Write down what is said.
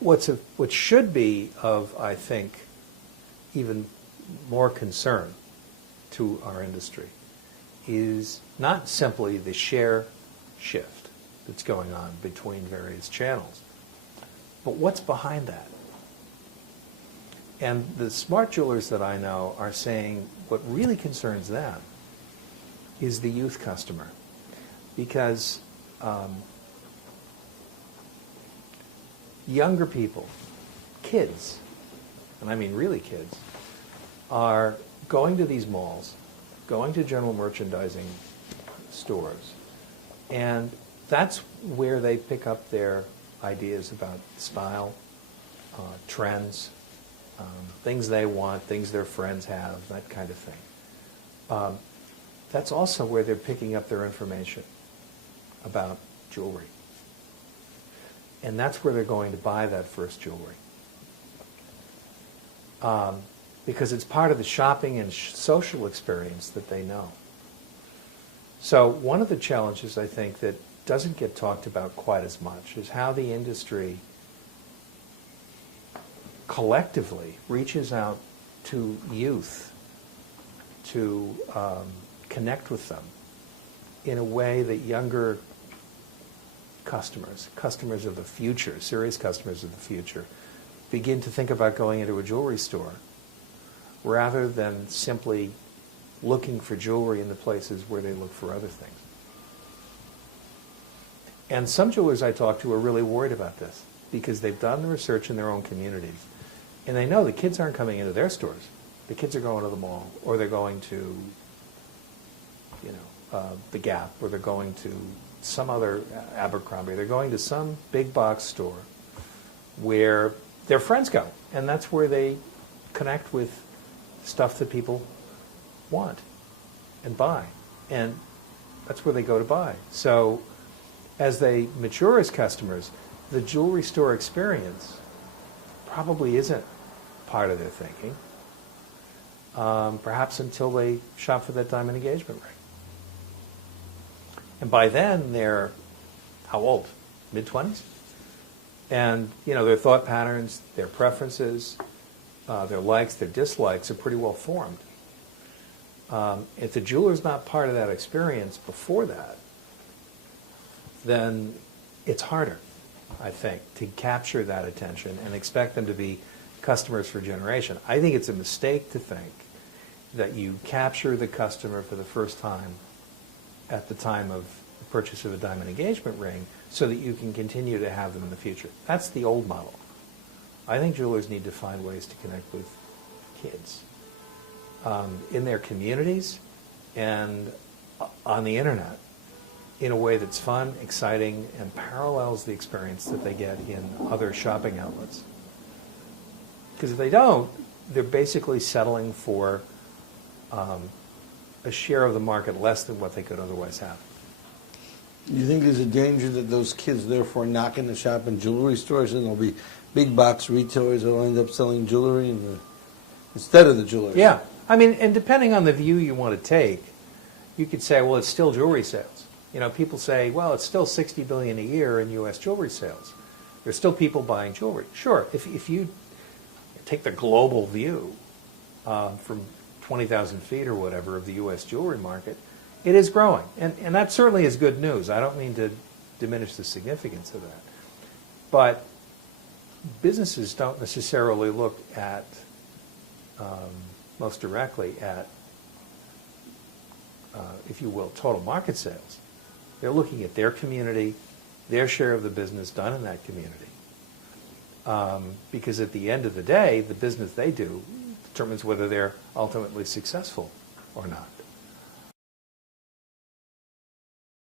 what should be of, I think, even more concern to our industry is not simply the share shift that's going on between various channels, but what's behind that. And the smart jewelers that I know are saying what really concerns them is the youth customer, because younger people, kids, and I mean really kids, are going to these malls, going to general merchandising stores, and that's where they pick up their ideas about style, trends, things they want, things their friends have, that kind of thing. That's also where they're picking up their information about jewelry. And that's where they're going to buy that first jewelry. Because it's part of the shopping and social experience that they know. So one of the challenges, I think, that doesn't get talked about quite as much is how the industry collectively reaches out to youth to connect with them in a way that younger customers of the future, serious customers of the future, begin to think about going into a jewelry store rather than simply looking for jewelry in the places where they look for other things. And some jewelers I talk to are really worried about this because they've done the research in their own communities and they know the kids aren't coming into their stores. The kids are going to the mall, or they're going to, the Gap, or they're going to some other Abercrombie. They're going to some big box store where their friends go, and that's where they connect with stuff that people want and buy, and that's where they go to buy. So as they mature as customers, the jewelry store experience probably isn't part of their thinking, perhaps until they shop for that diamond engagement ring. And by then, they're how old? Mid-20s? And, their thought patterns, their preferences, their likes, their dislikes are pretty well formed. If the jeweler's not part of that experience before that, then it's harder, I think, to capture that attention and expect them to be customers for a generation. I think it's a mistake to think that you capture the customer for the first time at the time of the purchase of a diamond engagement ring so that you can continue to have them in the future. That's the old model. I think jewelers need to find ways to connect with kids in their communities and on the internet in a way that's fun, exciting, and parallels the experience that they get in other shopping outlets. Because if they don't, they're basically settling for a share of the market less than what they could otherwise have. You think there's a danger that those kids therefore not going to shop in jewelry stores and there'll be big box retailers that will end up selling jewelry instead of the jewelry? Yeah. I mean, and depending on the view you want to take, you could say, well, it's still jewelry sales. People say, well, it's still $60 billion a year in U.S. jewelry sales. There's still people buying jewelry. Sure, if you take the global view from 20,000 feet or whatever of the U.S. jewelry market, it is growing. And that certainly is good news. I don't mean to diminish the significance of that. But businesses don't necessarily look at, most directly at, if you will, total market sales. They're looking at their community, their share of the business done in that community. Because at the end of the day, the business they do determines whether they're ultimately successful or not.